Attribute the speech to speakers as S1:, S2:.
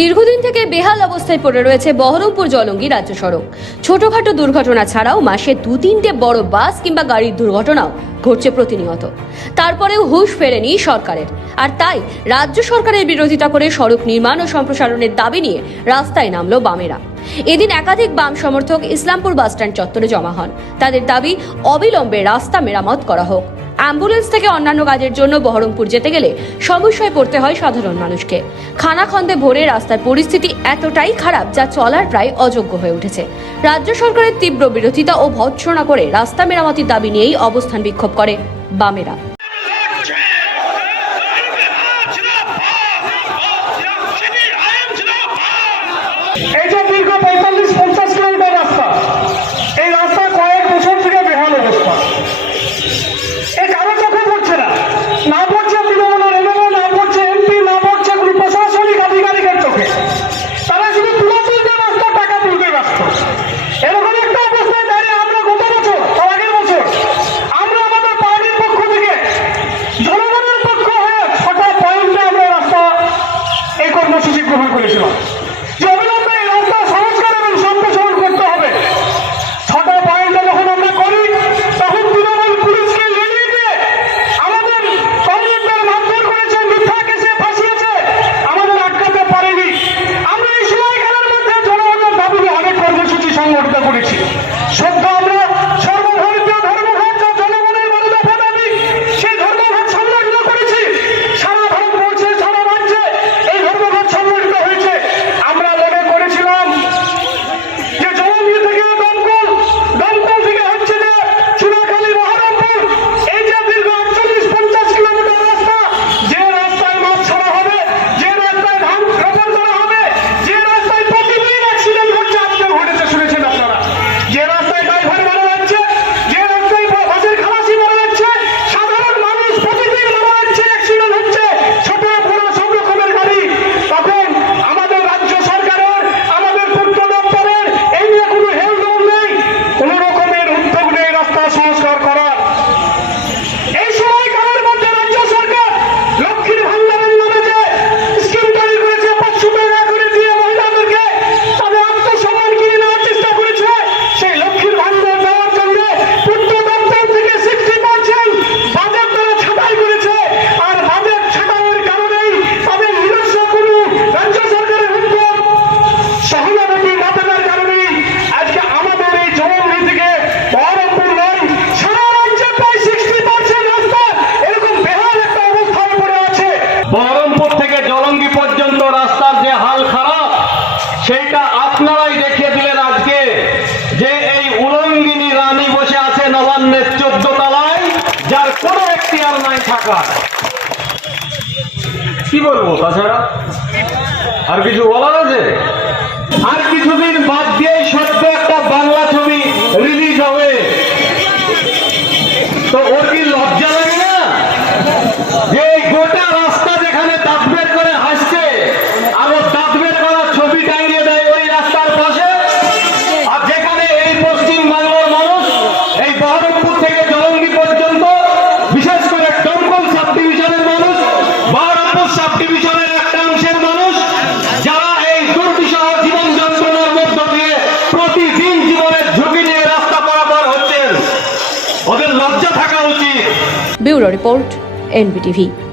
S1: দীর্ঘদিন থেকে বেহাল অবস্থায় পড়ে রয়েছে বহরমপুর জলঙ্গি রাজ্য সড়ক। ছোটখাটো দুর্ঘটনা ছাড়াও মাসে দু তিনটে বড় বাস কিংবা গাড়ির দুর্ঘটনাও ঘটছে প্রতিনিয়ত। তারপরেও হুঁশ ফেরেনি সরকারের। আর তাই রাজ্য সরকারের বিরোধিতা করে সড়ক নির্মাণ ও সম্প্রসারণের দাবি নিয়ে রাস্তায় নামল বামেরা। এদিন একাধিক বাম সমর্থক ইসলামপুর বাসস্ট্যান্ড চত্বরে জমা হন। তাদের দাবি, অবিলম্বে রাস্তা মেরামত করা হোক। অ্যাম্বুলেন্স থেকে অন্যান্য কাজের জন্য বহরমপুর যেতে গেলে সমস্যায় পড়তে হয় সাধারণ মানুষকে। খানাখন্দে ভরে রাস্তার পরিস্থিতি এতটাই খারাপ যা চলার প্রায় অযোগ্য হয়ে উঠেছে। রাজ্য সরকারের তীব্র বিরোধিতা ও ভৎসনা করে রাস্তা মেরামতির দাবি নিয়েই অবস্থান বিক্ষোভ করে বামেরা।
S2: দীর্ঘ
S3: সেইটা আপনারাই দেখিয়ে দিলেন আজকে যে এই উলঙ্গিনী রানী বসে আছে নবান্নের চোদ্দ তলায় যার কোনো একটি আর নাই থাকা কি বলব তাছাড়া? আর কিছু বলার আছে? আর কিছুদিন বাদ দিয়ে সত্য একটা বাংলা ছবি
S1: ব্যুরো রিপোর্ট এনবিটিভি।